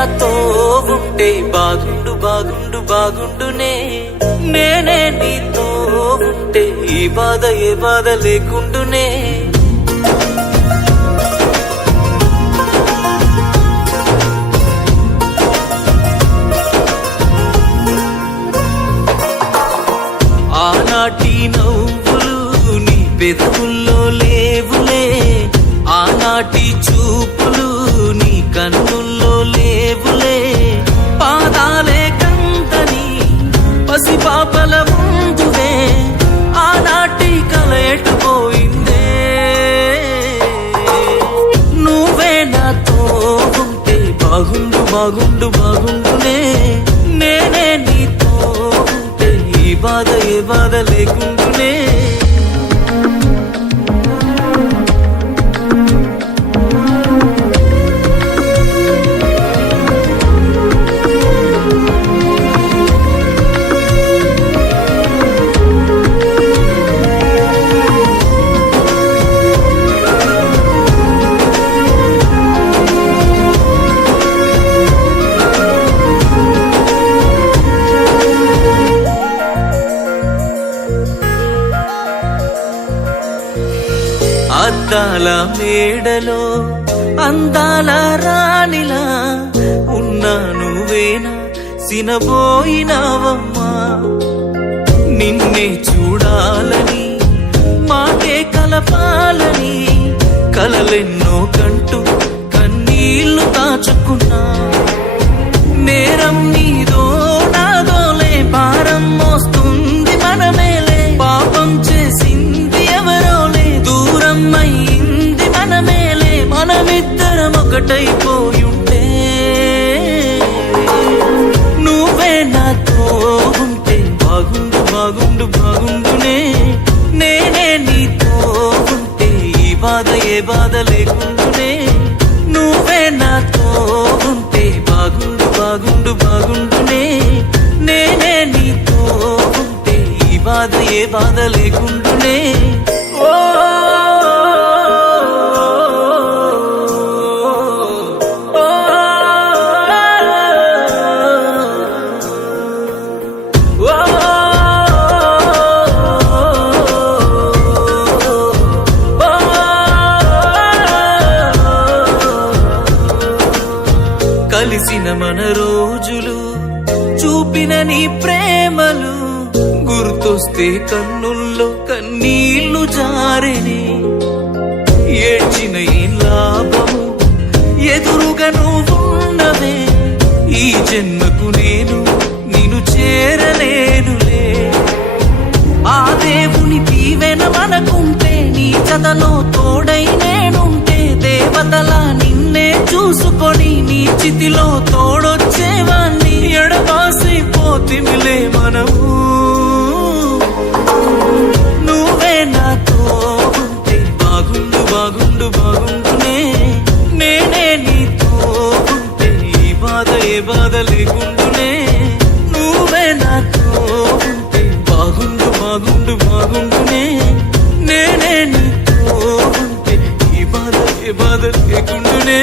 నాతో ఉంటే బాగుండు బాగుండు బాగుండునే, నేనే నీతో ఉంటే ఈ బాధ ఏ బాధ లేకుండునే. ఆనాటి నవ్వులు నీ పెదవుల్లో లేవులే, ఆనాటి చూపులు నీ కన్నుల్లో లేవులే, పాదాలే కందని పసిపాపల ముందువే ఆనాటి కల ఎటుపోయిందే. నువ్వే నాతో ఉంటే బాగుండు బాగుండు బాగుండునే, నేనే నీతో ఉంటే ఈ బాధ ఏ బాధ లేకుండునే. అద్దాల మేడలో అందాల రాణిలా ఉన్నా నువ్వేనా సినబోయినావమ్మా. నిన్నే చూడాలని మాటే కలపాలని కలలెన్నో కంటూ కన్నీళ్లు దాచుకున్నా. నేరం నీదో నాదోలే, భారం మోస్తుంది మనమేలే, పాపం చేసింది ఎవరోలే, దూరం అయింది మనమేలే, మనమిద్దరం ఒకటైపోయుంటే. నువ్వే నాతో ఉంటే బాగుండు బాగుండు బాగుండునే, నేనే నీతో ఉంటే ఈ బాధ ఏ బాధ లేకుండునే. నువ్వే నాతో ఉంటే బాగుండు బాగుండు బాగుండునే, నేనే నీతో ఉంటే ఈ బాధ ఏ బాధ లేకుండునే. ఓ కలిసిన మన రోజులు చూపిన నీ ప్రేమలు గుర్తొస్తే కన్నుల్లో కన్నీళ్లు జారెనే. ఏడ్చిన ఏం లాభము ఎదురుగా నువ్వున్నవే, ఈ జన్మకు నేను నిన్ను చేరలేనులే. ఆ దేవుని దీవెన మనకుంటే, నీ చదలో తోడై నేనుంటే, దేవతలా నిన్నే చూసుకొని నీ చితిలో తోడొచ్చేవాణ్ణి. ఎడబాసిపోతిమిలే మనము, నువ్వే నాతో ఉంటే బాగుండు బాగుండు బాగుండునే, నేనే నీతో ఉంటే ఈ బాధ ఏ బాధ లేకుండునే. నువ్వే నాతో ఉంటే బాగుండు బాగుండు బాగుండునే, నేనే నీతో ఉంటే ఈ బాధ ఏ బాధ లేకుండునే.